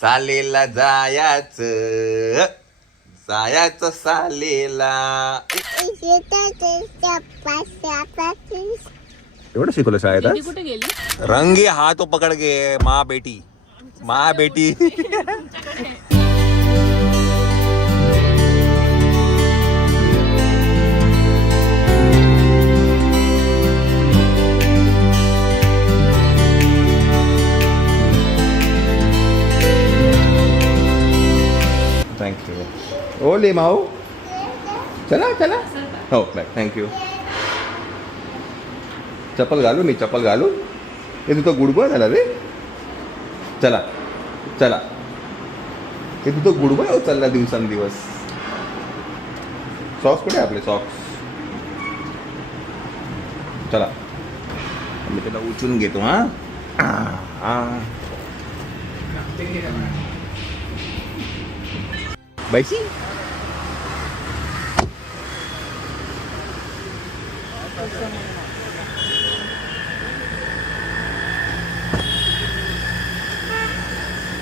सालेला जायचं जायचं सालेला. एवढं शिकवलं शाळेत आज? कुठे गेली? रंगी हाथ पकड़ के माँ बेटी माँ बेटी. थँक्यू. ओले माऊ चला चला. हो बाय. थँक्यू. चप्पल घालू मी चप्पल घालू. हे तुझं गुडबॉय झाला रे. चला चला. हे तुझं गुडबॉय होत चालला दिवसांदिवस. सॉक्स कुठे आपले सॉक्स? चला मी त्याला उचलून घेतो. हा बैशी.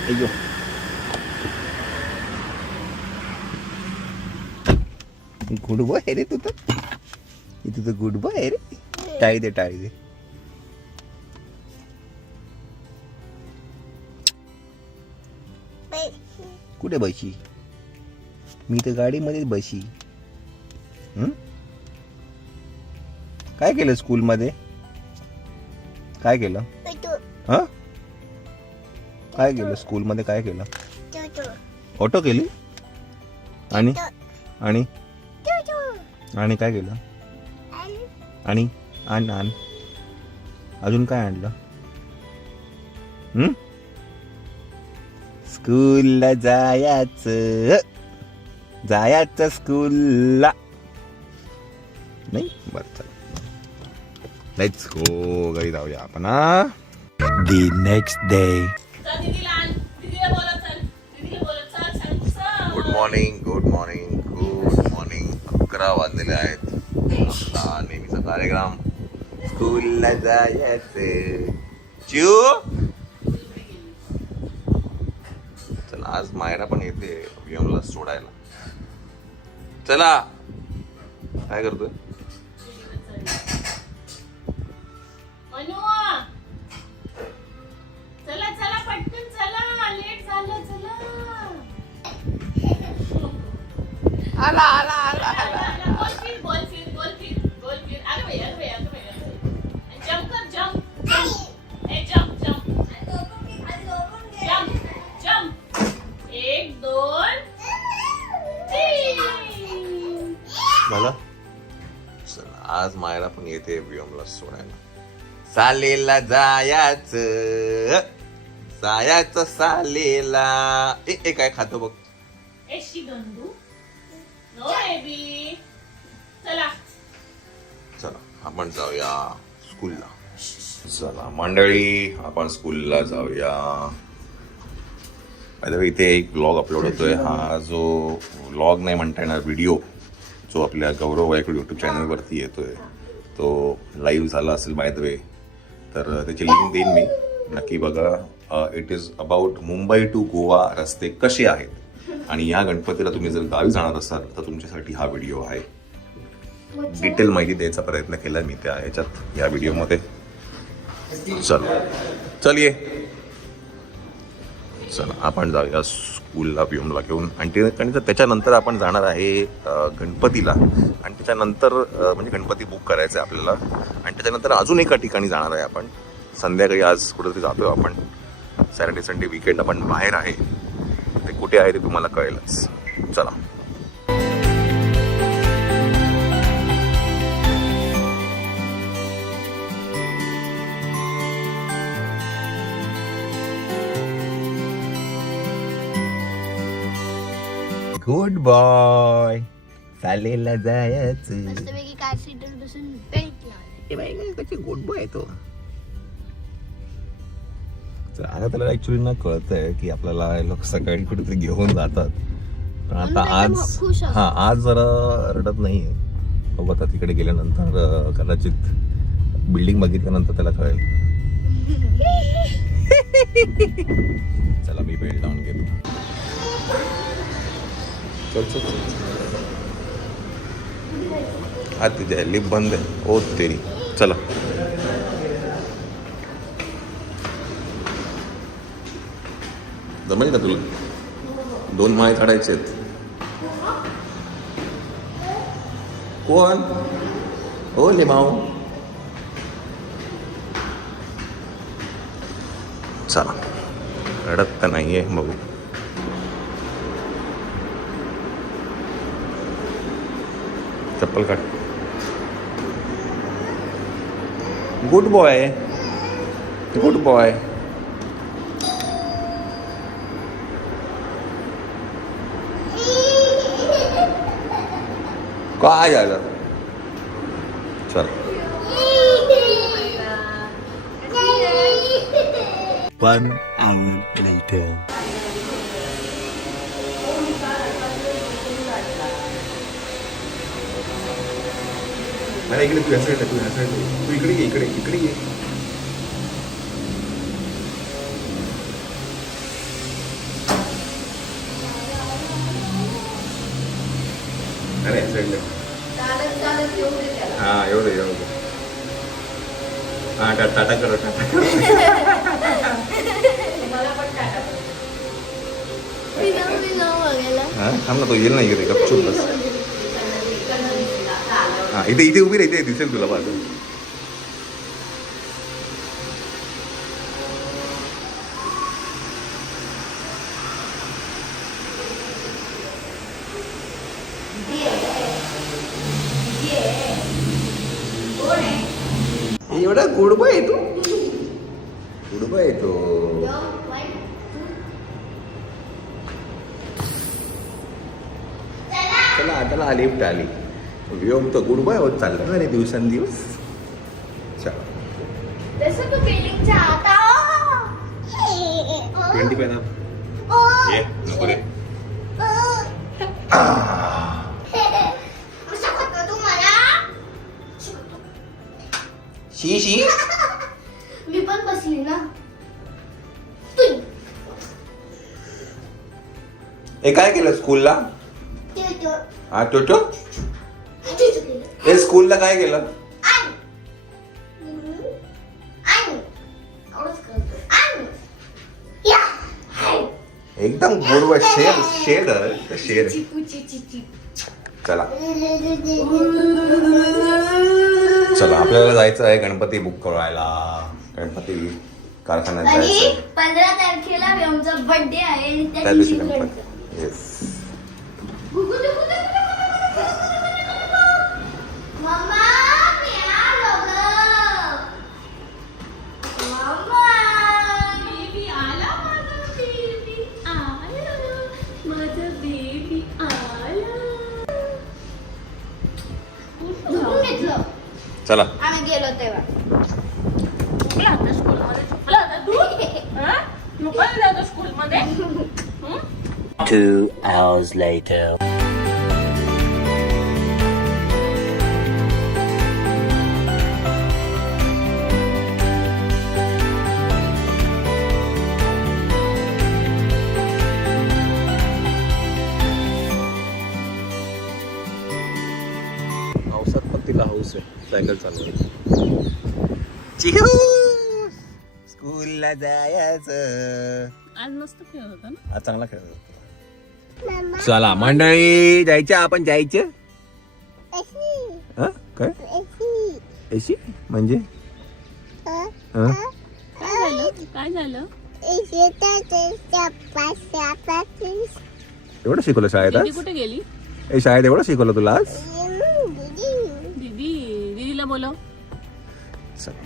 अय्यो गुड बॉय आहे रे तू तर. तुझं गुड बॉय आहे रे. टाळी दे टाळी दे. कुठे बशी? मी तर गाडीमध्येच बशी. काय केलं स्कूलमध्ये? काय केलं? हा काय केलं स्कूलमध्ये? काय केलं? ऑटो केली. आणि आणि आणि काय केलं? आणि आण अजून काय आणलं? स्कूलला जायचं जायचं स्कूलला नाही. बरं चला लेट्स गो. घरी जाऊया आपण. दी next day. Good morning good morning good morning. 11 वाजलेले आहेत. आपला नेहमीचा कार्यक्रम स्कूलला जायचं. चिऊ चला आज मायरा पण येते वियमला सोडायला. चला काय करतोय? चला चला पटकन चला. लेट झालं. चला आला आला आला आला. गोल फिर. अरे भैया जंप कर. Jump jump jump. 1 2 3. झालं. चला आज मायरा पण येते वियमला सोडायला. सालेला जायचं जायचं सालेला. ए काय खातो बघ. एशी गंदू नो बेबी. चला आपण जाऊया स्कूलला. चला मंडळी आपण स्कूलला जाऊया. इथे एक व्लॉग अपलोड होतोय. हा जो व्लॉग नाही म्हणता येणार व्हिडिओ जो आपल्या गौरव वायकड यूट्यूब चॅनलवरती येतोय तो लाईव्ह झाला असेल बाय द वे. तर त्याची लिंक देईन मी. नक्की बघा. It is about Mumbai to Goa रस्ते कसे आहेत. आणि या गणपतीला तुम्ही जर गावी जाणार असाल तर तुमच्यासाठी हा व्हिडिओ आहे. डिटेल माहिती द्यायचा प्रयत्न केला मी त्या ह्याच्यात या व्हिडिओमध्ये. चल चला आपण जाऊया स्कूलला पिऊनला घेऊन. आणि त्याच्यानंतर आपण जाणार आहे गणपतीला. आणि त्याच्यानंतर म्हणजे गणपती बुक करायचं आहे आपल्याला. आणि त्याच्यानंतर अजून एका ठिकाणी जाणार आहे आपण संध्याकाळी. आज कुठेतरी जातोय आपण. सॅटर्डे संडे वीकेंड आपण बाहेर आहे. ते कुठे आहे ते तुम्हाला कळेलच. चला गुड बॉय. सालेला जायचं. मस्तपैकी कार सीटवर बसून पेंट लावले. गुड बॉय आहे तो. आता त्याला ऍक्च्युली ना कळतंय की आपल्याला लोक सकाळी कुठेतरी घेऊन जातात. पण आता आज जरा रडत नाहीये. बघू आता तिकडे गेल्यानंतर कदाचित बिल्डिंग बघितल्यानंतर त्याला कळेल. चला मी बेल्ट लावून घेतो. चल चल चल. हा तुझ्या लिप बंद आहे. ओ तेरी. चला जमेल का तुला? 2 माळे काढायचे आहेत. कोण? ओ लिमाऊ. चला रडत तर नाहीये बघू. चप्पल काढ. Good boy. Good boy. काय झालं? चल. 1 hour later. अरे इकडे तू असं तू असं तू इकडे ये इकडे इकडे ये. अरे असं हा एवढं एवढं. हा टाटा करो टाटा करो. हा थांब ना तो येईल नाही इकडे गपचूप बस. हा इथे इथे उभी राहते दिसेल तुला बाजू. एवढा गुडबा आहे तू. गुडबा आहे तो. चला त्याला लिफ्ट आली. व्योम तर गुडबाय होत चालला ना रे दिवसेंदिवस. चला 20 पेना ये नको रे. शी शी. मी पण बसली ना. हे काय केलं स्कूलला? हा टोटो हे स्कूलला काय केलं? एकदम गुडवा. शेर शेर शेर. चला चला आपल्याला जायचं आहे गणपती बुक करायला. गणपती कारखान्यात जायचं. 15 तारखेला आमचा बर्थडे आहे आणि त्या दिवशी गणपती. येस. बेबी आला माझा बेबी आला. माझा बेबी आला. घेतलं चला आम्ही गेलो तेव्हा. झोपला होता स्कूलमध्ये. झोपला होता तू? हा? झोपला होता स्कूलमध्ये? 2 hours later. पावसात पण तिला हाऊस आहे. सायकल चालवायची. स्कूलला जायचं. आज मस्त खेळत होता ना. आज चांगला खेळ होता. चला मंडळी जायचं आपण जायचं. हा काय एसी म्हणजे काय झालं? एवढं शिकवलं शाळेत दीदी आज? कुठे गेली? शाळेत एवढं शिकवलं तुला आज? दीदीला बोलव.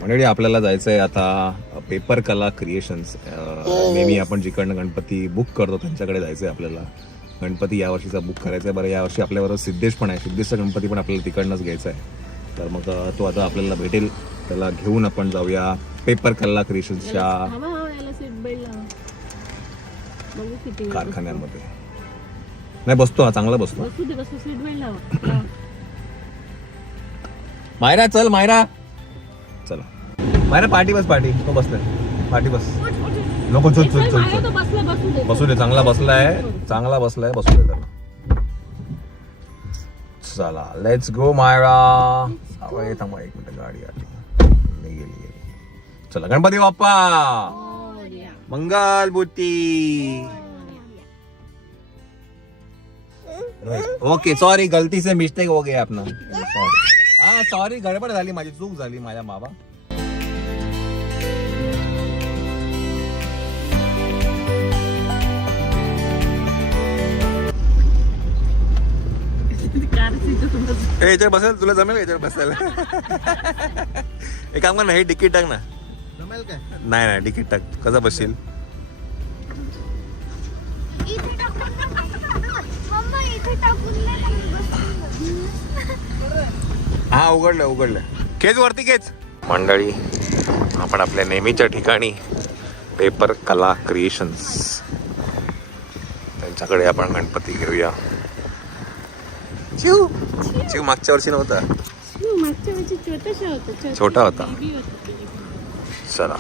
मंडळी आपल्याला जायचंय आता पेपर कला क्रिएशन्स. नेहमी आपण जिकडनं गणपती बुक करतो त्यांच्याकडे जायचंय आपल्याला. गणपती यावर्षीचा बुक करायचा आहे. बरं यावर्षी आपल्याबरोबर सिद्धेश पण आहे. सिद्धेशचा गणपती पण आपल्याला तिकडनंच घ्यायचा आहे. तर मग तो आता आपल्याला भेटेल. त्याला घेऊन आपण जाऊया पेपर कला क्रिएशन्सच्या याला सीट बेल्ट लावा. बघू किती वेळ कारखान्यामध्ये. नाही बसतो हा चांगला बसतो. बसू दे. बसू. सीट बेल्ट लावा. मायरा चल मायरा. चला मायरा पाठी बस. पाठी तो बसलाय. पाठी बस. उठ, उठ, उठ. नको चल चल चल माया चल तो बसला बसू दे. बसू दे. चांगला बसलाय बसू दे त्याला. चला लेट्स गो मायरा. थांबा एक मिनिट गाडी आली. गेली. चला गणपती बाप्पा मंगल बुद्धी. ओके सॉरी गलती से मिस्टेक हो गया अपना. सॉरी सॉरी गडबड झाली माझी चूक झाली माझ्या बाबा. याच्यावर बसेल तुला जमेल याच्यावर बसायला. एक काम कर ना हे तिकीट टाक ना. जमेल काय? नाही तिकीट टाक. कसा बसशील? इथे टाकून मम्मा इथे टाकून हा उघडलं. खेच वरती खेच. मंडळी आपण आपल्या नेहमीच्या ठिकाणी पेपर कला क्रिएशन्स त्यांच्याकडे आपण गणपती घेऊया. चिव मागच्या वर्षी नव्हता. मागच्या वेळी छोटा होता. चला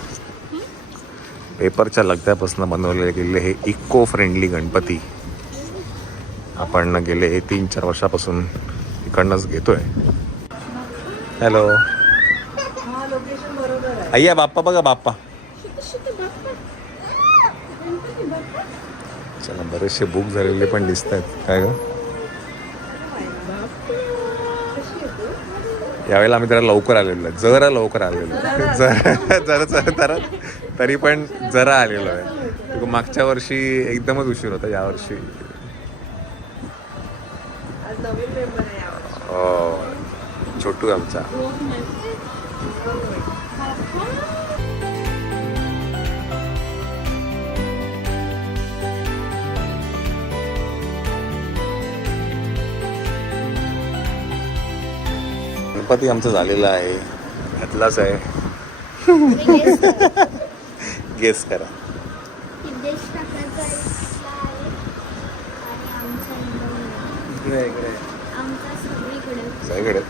पेपरच्या लगद्यापासून बनवले गेलेले हे इको फ्रेंडली गणपती आपण गेले 3-4 वर्षापासून इकडनंच घेतोय. हॅलो अय्या बाप्पा बघा बाप्पा. चला बरेचसे बुक झालेले पण दिसत आहेत. काय ग यावेळेला आम्ही जरा लवकर आलेलो आहे. जरा लवकर आलेलो जरा तरी पण जरा आलेलो आहे. मागच्या वर्षी एकदमच उशीर होता. यावर्षी छोटू आमचा. गणपती आमचं झालेला आहे. घातलाच आहे. गेस करा. सगळीकडे.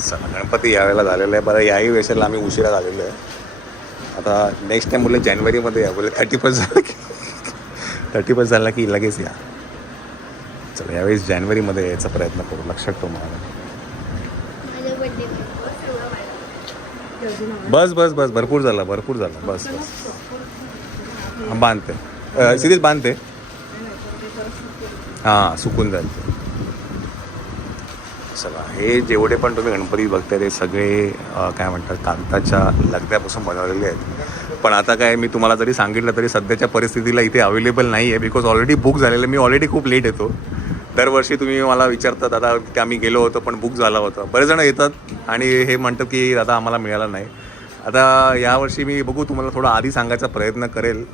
चला गणपती यावेळेला झालेला आहे. बरं याही वेळेला आम्ही उशिरा झालेलो आहे. आता नेक्स्ट टाइम बोलले जानेवारीमध्ये या. बोलले 31 झाला की लगेच या. चला यावेळेस जानेवारीमध्ये यायचा प्रयत्न करू. लक्षात ठेवू मला. बस भरपूर झाला बस बांधते सिरीज बांधते. हां सुकून जाईल. चला हे जेवढे पण तुम्ही गणपती बघताय ते सगळे काय म्हणतात कागदाच्या लगद्यापासून बनवलेले आहेत. पण आता काय मी तुम्हाला जरी सांगितलं तरी सध्याच्या परिस्थितीला इथे अवेलेबल नाही आहे. बिकॉज ऑलरेडी बुक झालेलं. मी ऑलरेडी खूप लेट येतो. दरवर्षी तुम्ही मला विचारता दादा की आम्ही गेलो होतो पण बुक झाला होता. बरेच जण येतात आणि हे म्हणतात की दादा आम्हाला मिळाला नाही. आता यावर्षी मी बघू तुम्हाला थोडा आधी सांगायचा प्रयत्न करेल.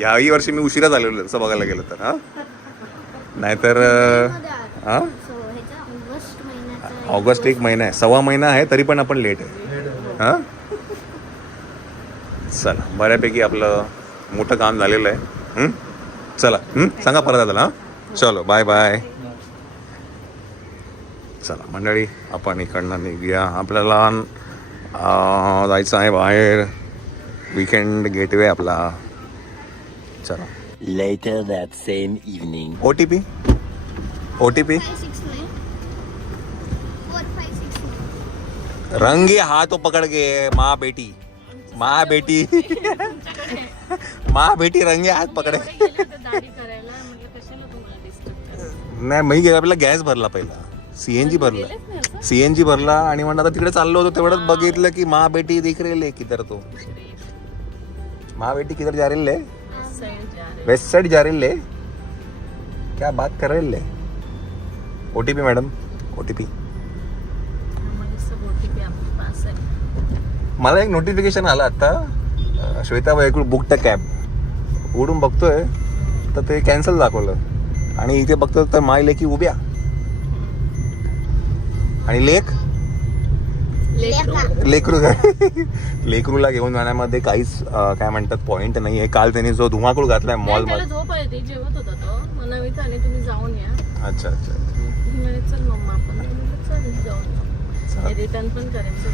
याही वर्षी मी उशिरा झालेलो तसं बघायला गेलं तर. हां नाहीतर हां ऑगस्ट 1 महिना आहे. 1.25 महिना आहे तरी पण आपण लेट आहे. हां चला बऱ्यापैकी आपलं मोठं काम झालेलं आहे. चला सांगा परत दादा. हां चलो बाय बाय. चला मंडळी आपण इकडनं निघूया. आपल्याला जायचं आहे बाहेर. वीकेंड गेटवे आपला. चला Later that same evening. OTP रंगी हाथ पकड़ के माँ बेटी रंगी हात पकडे. नाही मी आपल्याला गॅस भरला पहिला. सीएनजी भरला आणि म्हणलं आता तिकडे चाललो होतो तेवढंच बघितलं की माँ बेटी दिख रही है. किधर तो माँ बेटी किधर जा रही है? वेस्ट साइड जा रही है. क्या बात कर रहे ले. OTP madam OTP. मला एक नोटिफिकेशन आलं आता. Shweta Vaikul book the cab. उडून बघतोय तर ते कॅन्सल दाखवलं आणि इथे बघतो तर माय लेकी उभ्या आणि लेकरूला घेऊन जाण्यामध्ये काहीच काय म्हणतात पॉइंट नाही आहे. काल त्यांनी जो धुमाकूळ घातलाय मॉल मध्ये. झोप येते जेवत होता तो म्हणा आणि तुम्ही जाऊन या. अच्छा चल मम्मा आपण चल जाऊन रिटर्न पण करायचं.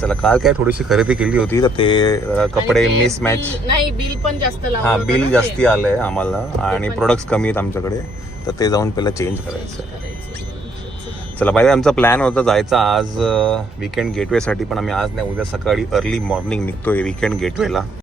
चला काल काय थोडीशी खरेदी केली होती तर ते कपडे आणि ते मिसमॅच बिल- नाही बिल पण जास्त लावलं हां होतं बिल ना जास्ती ते. आलं आहे आम्हाला आणि प्रोडक्ट्स कमी आहेत आमच्याकडे तर ते जाऊन पहिलं चेंज करायचं आहे. चला बाय आमचा प्लॅन होता जायचा आज वीकेंड गेटवेसाठी पण आम्ही आज नाही उद्या सकाळी अर्ली मॉर्निंग निघतोय वीकेंड गेटवेला.